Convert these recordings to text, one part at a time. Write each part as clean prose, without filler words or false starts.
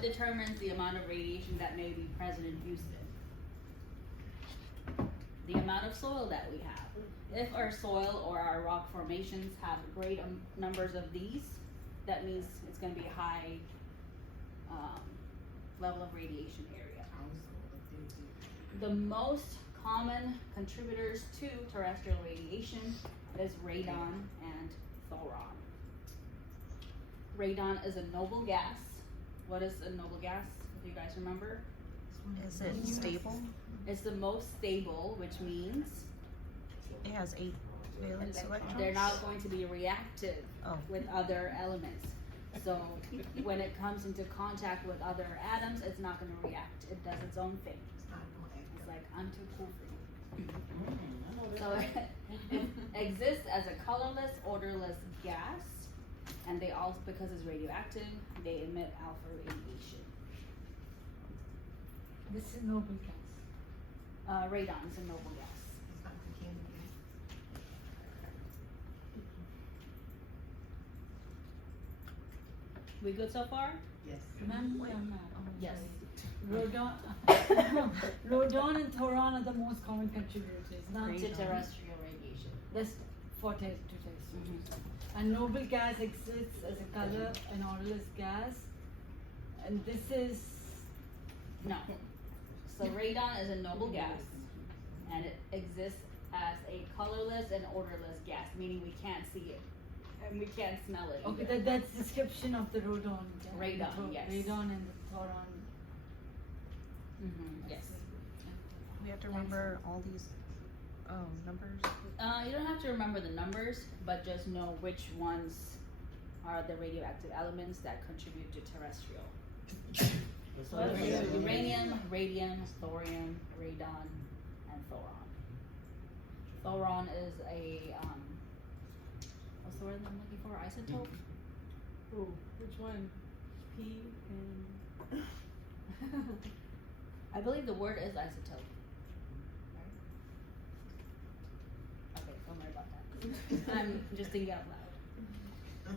What determines the amount of radiation that may be present in Houston? The amount of soil that we have. If our soil or our rock formations have great numbers of these, that means it's going to be a high level of radiation area. The most common contributors to terrestrial radiation is radon and thoron. Radon is a noble gas. What is a noble gas, if you guys remember? Is it stable? It's the most stable, which means It has 8 valence electrons. they're not going to be reactive with other elements. So when it comes into contact with other atoms, it's not going to react. It does its own thing. It's like, I'm too cool for you. So it exists as a colorless, odorless gas, and they also, because it's radioactive, they emit alpha radiation. This is noble gas. Radon is a noble gas. We good so far? Yes. Ma'am, Yes. Radon, radon and thoron are the most common contributors, not To terrestrial radiation. That's for test to test. And noble gas exists as a color and odorless gas, and this is No. So radon is a noble gas, and it exists as a colorless and odorless gas, meaning we can't see it and we can't smell it. okay. either. That's description of the radon. Radon, yes. Radon and the thoron. Yes. We have to remember all these numbers. You don't have to remember the numbers, but just know which ones are the radioactive elements that contribute to terrestrial. So uranium, radium, thorium, radon, and thoron. Thoron is a what's the word I'm looking for? Isotope. Oh, which one? P and I believe the word is isotope. Right? Okay, don't worry about that. I'm just thinking out loud.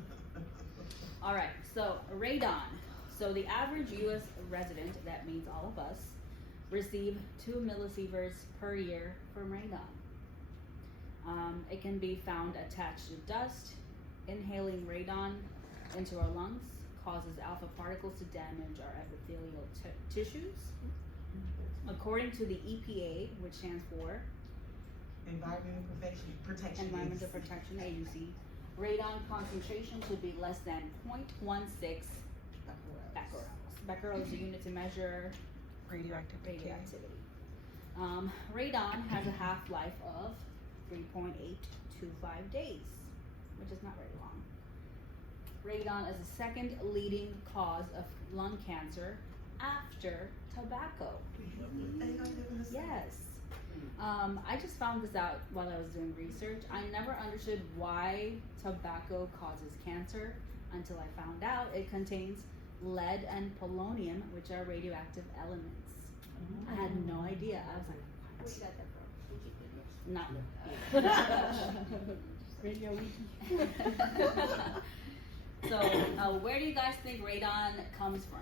Alright, so radon. So the average US resident, that means all of us, receive 2 millisieverts per year from radon. It can be found attached to dust. Inhaling radon into our lungs causes alpha particles to damage our epithelial tissues. According to the EPA, which stands for Environmental Protection Environmental Agency. Protection Agency, radon concentration should be less than 0.16 becquerels. Becquerel is a unit to measure Radioactive decay. radioactivity. Radon has a half-life of 3.825 days, which is not very long. Radon is the second leading cause of lung cancer after tobacco. Yes. I just found this out while I was doing research. I never understood why tobacco causes cancer until I found out it contains lead and polonium, which are radioactive elements. I had no idea. I was like, where did you get that from? Not radio. So, where do you guys think radon comes from?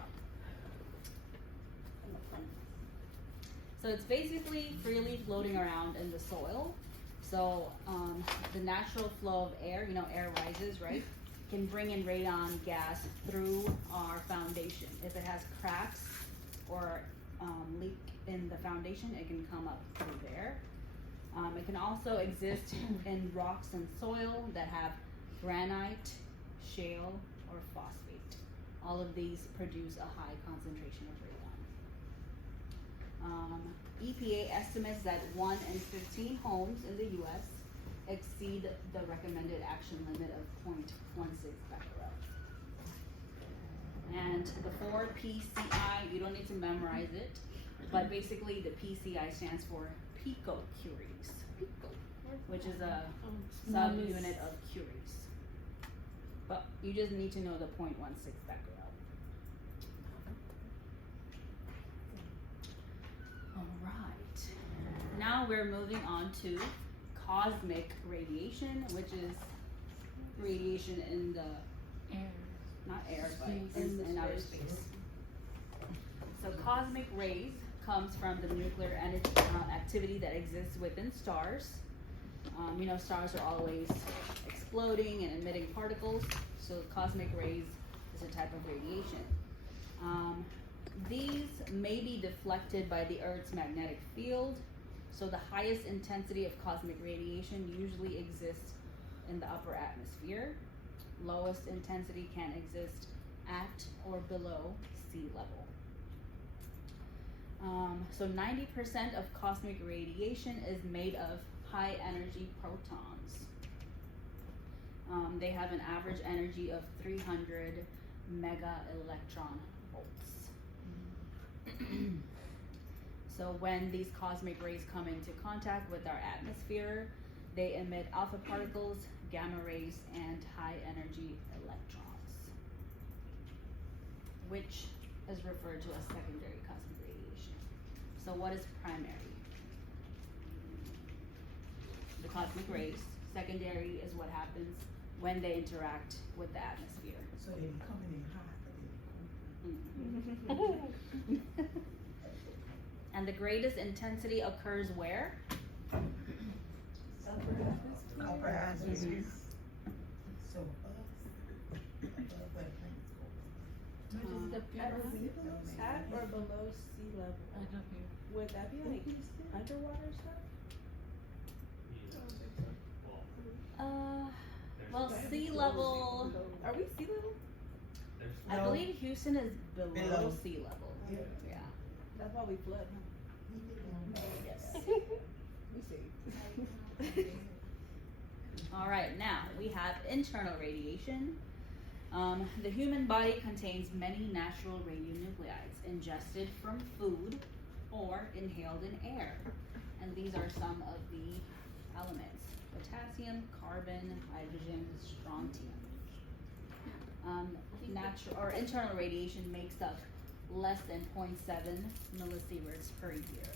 So it's basically freely floating around in the soil. So the natural flow of air, air rises, right? Can bring in radon gas through our foundation. If it has cracks or leak in the foundation, it can come up through there. It can also exist in rocks and soil that have granite, shale, or phosphate. All of these produce a high concentration of radon. EPA estimates that 1 in 15 homes in the U.S. exceed the recommended action limit of 0.16 becquerels. And the 4 PCI, you don't need to memorize it, but basically the PCI stands for picocuries, which is a subunit of curies. But you just need to know the 0.16 becquerel. Alright, now we're moving on to cosmic radiation, which is radiation in the, Air. not air, but Space. in outer space. So cosmic rays comes from the nuclear energy, activity that exists within stars. You know, stars are always exploding and emitting particles, so cosmic rays is a type of radiation. These may be deflected by the Earth's magnetic field, so the highest intensity of cosmic radiation usually exists in the upper atmosphere. Lowest intensity can exist at or below sea level. So 90% of cosmic radiation is made of high energy protons. They have an average energy of 300 mega electron volts. So when these cosmic rays come into contact with our atmosphere, they emit alpha particles, gamma rays, and high energy electrons, which is referred to as secondary cosmic radiation. So what is primary? The cosmic rays. Secondary is what happens when they interact with the atmosphere. So they be coming in hot, but they And the greatest intensity occurs where? upper atmosphere. So above where the planes go. At or below sea level? I love you. Would that be like underwater stuff? Well, sea level, Are we sea level? I No. believe Houston is below Below. sea level. Yeah. Yeah. That's why we flood, huh? Yes. We see. All right, now we have internal radiation. The human body contains many natural radionuclides ingested from food or inhaled in air. And these are some of the elements: potassium, carbon, hydrogen, strontium. Natural or internal radiation makes up less than 0.7 millisieverts per year.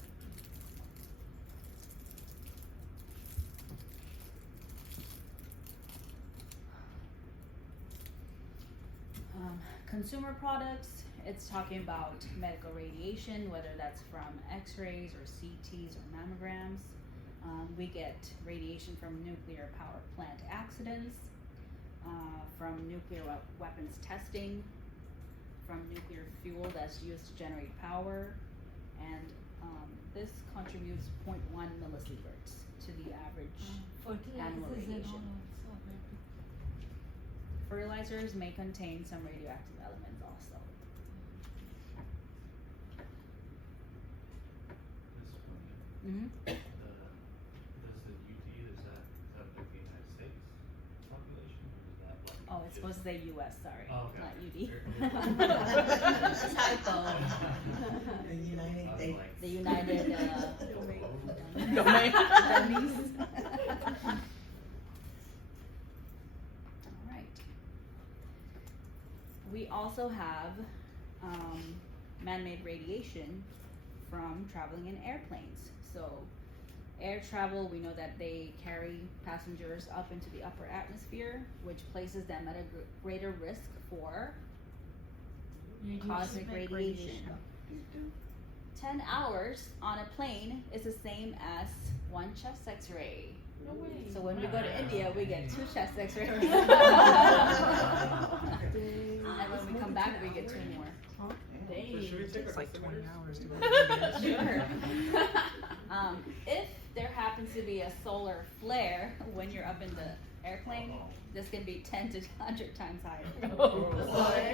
Consumer products, it's talking about medical radiation, whether that's from x-rays or CTs or mammograms. We get radiation from nuclear power plant accidents, from nuclear weapons testing, from nuclear fuel that's used to generate power, and this contributes 0.1 millisieverts to the average animal Fertilizers and radiation. all also. Fertilizers may contain some radioactive elements also. Mm-hmm. Does the UT, is that like the United States population, or is that like? Oh, it's supposed to say US, sorry, Oh, okay. not UD. Typo. The United I was States. like- The United, Domain. Alright. We also have, man-made radiation from traveling in airplanes. So, air travel, we know that they carry passengers up into the upper atmosphere, which places them at a greater risk for cosmic radiation. 10 hours on a plane is the same as one chest x-ray. No way. So when we go to India, we get 2 chest x-rays. And when we come back, we get 2 more. So should we take like 20 hours to go Sure. If there happens to be a solar flare when you're up in the airplane, this can be 10 to 100 times higher.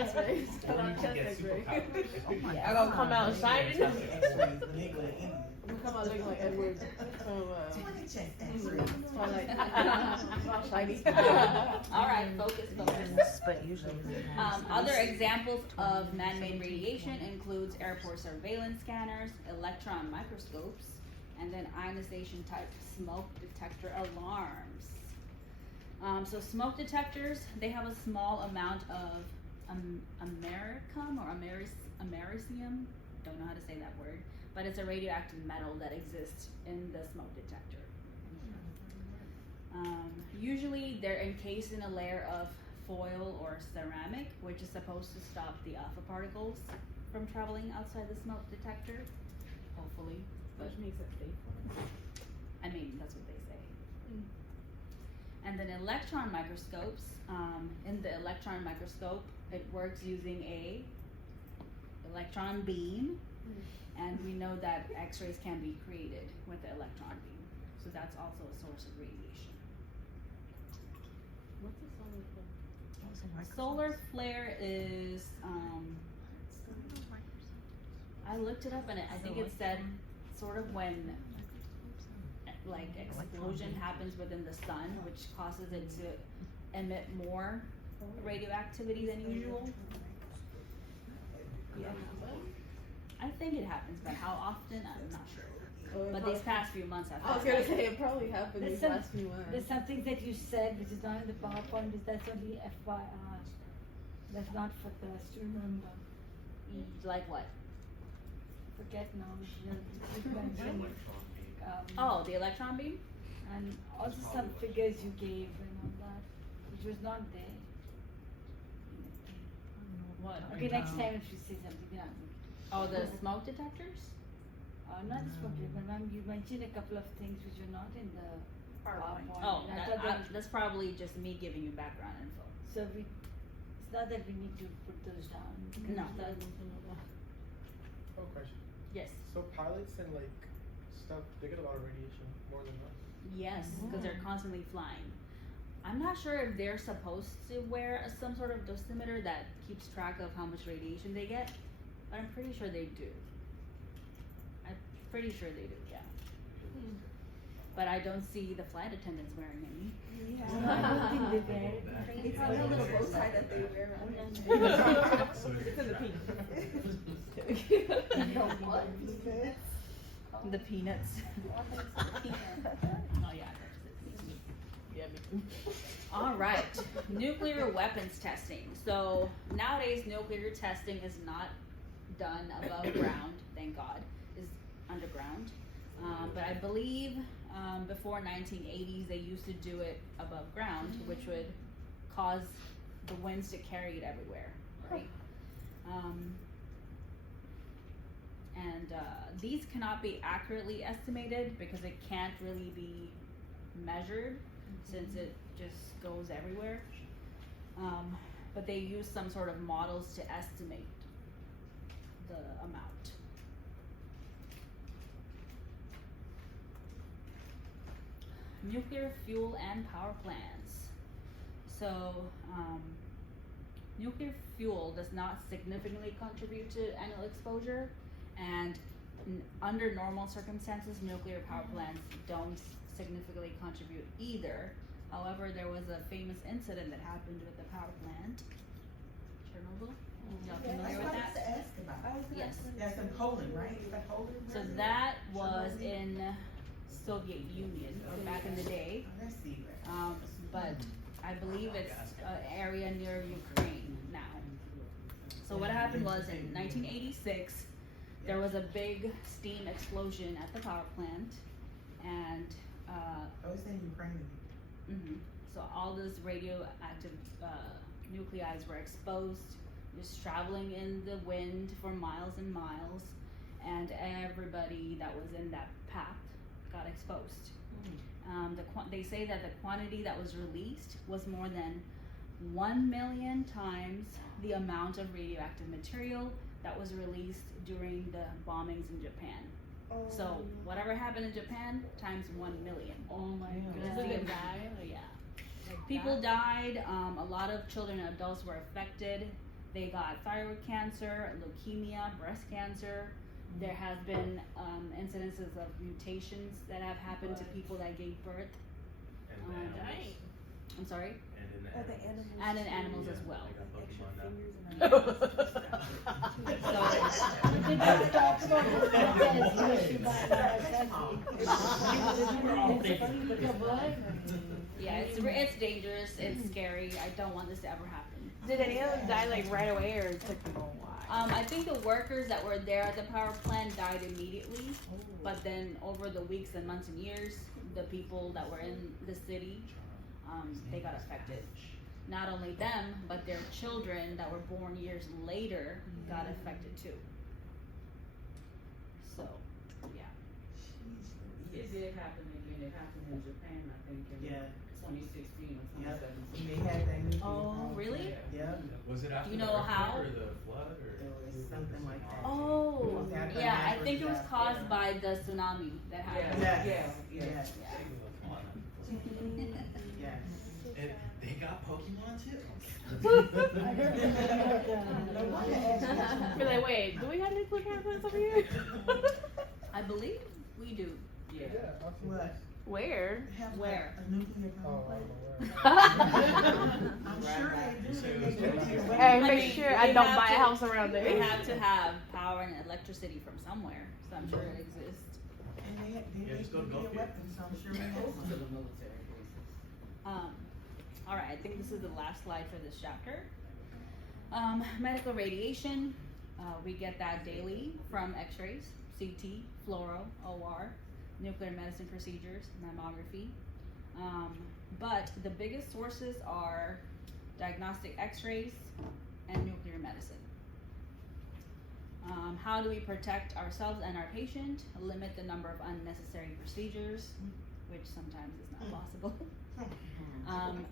X-rays. Or you can get superpowers. Yeah. I'm gonna come out shining. X-rays when they go to India. We come out looking like Edward from 20 chest X-rays. Twilight. All shiny. All right, focus. But usually. Other examples of man-made radiation includes airport surveillance scanners, electron microscopes, and then ionization type smoke detector alarms. So smoke detectors, they have a small amount of americium or americium, don't know how to say that word, but it's a radioactive metal that exists in the smoke detector. Usually they're encased in a layer of foil or ceramic, which is supposed to stop the alpha particles from traveling outside the smoke detector, hopefully, but Which makes it safe. I mean, that's what they say. And then electron microscopes, in the electron microscope, it works using a electron beam, and we know that X-rays can be created with the electron beam, so that's also a source of radiation. What's the solar flare? Solar flare is, I looked it up and I think it said sort of when like explosion happens within the sun, which causes it to emit more radioactivity than usual. Yeah. I think it happens, but how often, I'm not sure. But these past few months have I was happened. gonna say it probably happened There's these some- last few months. There's something that you said which is not in the PowerPoint, is that's only FYI. That's not for us to remember. Like what? Forget now, you The mentioned, electron beam. Oh, the electron beam? and also some figures you gave and all that, which was not there. What? Okay, next time if you say something, yeah. Oh, the smoke detectors? Not this one, but ma'am, you mentioned a couple of things which are not in the PowerPoint. Oh, and I thought that's probably just me giving you background info. So it's not that we need to put those down. No. Oh, question. Yes. So pilots and like stuff, they get a lot of radiation more than us. Yes, because they're constantly flying. I'm not sure if they're supposed to wear some sort of dosimeter that keeps track of how much radiation they get, but I'm pretty sure they do. I'm pretty sure they do, yeah. But I don't see the flight attendants wearing any. I don't think they wear it. It's probably a a little little bow tie that they wear around their So It's in the pink. The peanuts. Oh yeah. Yeah, me too. All right, nuclear weapons testing. So nowadays, nuclear testing is not done above ground. Thank God, is underground. But I believe before 1980s, they used to do it above ground, which would cause the winds to carry it everywhere, right? These cannot be accurately estimated because it can't really be measured since it just goes everywhere. But they use some sort of models to estimate the amount. Nuclear fuel and power plants. So, nuclear fuel does not significantly contribute to annual exposure, and under normal circumstances, nuclear power plants don't significantly contribute either. However, there was a famous incident that happened with the power plant, Chernobyl. Y'all familiar with that? To ask about. Yes. That's in Poland, right? Is that Poland? So that was in Soviet Union back in the day. Oh, that's secret. But I believe it's an area near Ukraine now. So what happened was in 1986, there was a big steam explosion at the power plant, and Oh, it's in Ukraine. so all those radioactive nuclei were exposed, just traveling in the wind for miles and miles, and everybody that was in that path got exposed. They say that the quantity that was released was more than 1 million times the amount of radioactive material that was released during the bombings in Japan. So whatever happened in Japan times 1 million. Oh my Is god. it die? Yeah. People died. A lot of children and adults were affected. They got thyroid cancer, leukemia, breast cancer. There has been incidences of mutations that have happened to people that gave birth. And the animals. Dang. I'm sorry, Oh, the animals. and in animals as well. I got Pokemon now. We did not talk about this as issue by Yeah, it's dangerous. It's scary. I don't want this to ever happen. Did any of them die like right away or it took them a while? I think the workers that were there at the power plant died immediately, but then over the weeks and months and years, the people that were in the city, they got affected. not only them, but their children that were born years later got affected too. So, yeah. It did happen again. It happened in Japan, I think, in Yeah. 2016 or Yep. 2017. They had that nuclear Oh, bomb. really? Yep. Was it after you the know how? earthquake or the flood or? It was something like that. Oh, Yeah, the yeah, I natural think it was disaster. caused by the tsunami that happened. Yes, Yeah. yes, Yeah. yes. And they got Pokemon too? No wonder Ash Be like, wait, do we have nuclear power plants over here? I believe we do. Yeah. Yeah, I'll see What? Where? Have Where? A nuclear Oh, power I plant? don't know I'm sure they do. They do. Hey, I make mean, sure I we don't have buy a to- house around We there. have to have power and electricity from somewhere, so I'm sure it exists. And they Yeah, make just go to nuclear Gulfport. weapons, so I'm sure they have Close to some. the military bases. Alright, I think this is the last slide for this chapter. Medical radiation, we get that daily from x-rays, CT, fluoro, OR, nuclear medicine procedures, mammography. But the biggest sources are diagnostic x-rays and nuclear medicine. How do we protect ourselves and our patient? Limit the number of unnecessary procedures, which sometimes is not possible.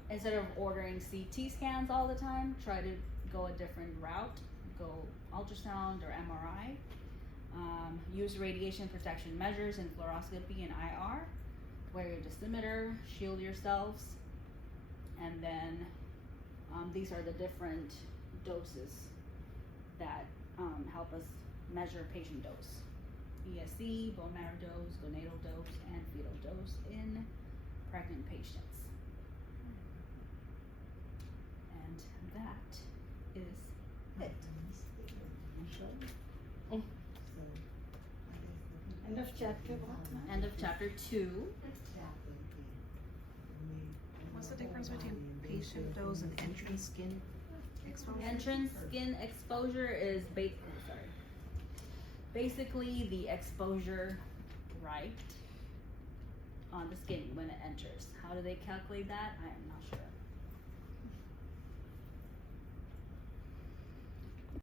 Instead of ordering CT scans all the time, try to go a different route. Go ultrasound or MRI. Use radiation protection measures in fluoroscopy and IR. Wear your dosimeter, shield yourselves, and then these are the different doses that help us measure patient dose. ESC, bone marrow dose, gonadal dose, and fetal dose in pregnant patients. And that is it. End of chapter one. End of chapter 2. What's the difference between patient dose and entrance skin exposure? Entrance skin exposure is basically the exposure right on the skin when it enters. How do they calculate that? I am not sure.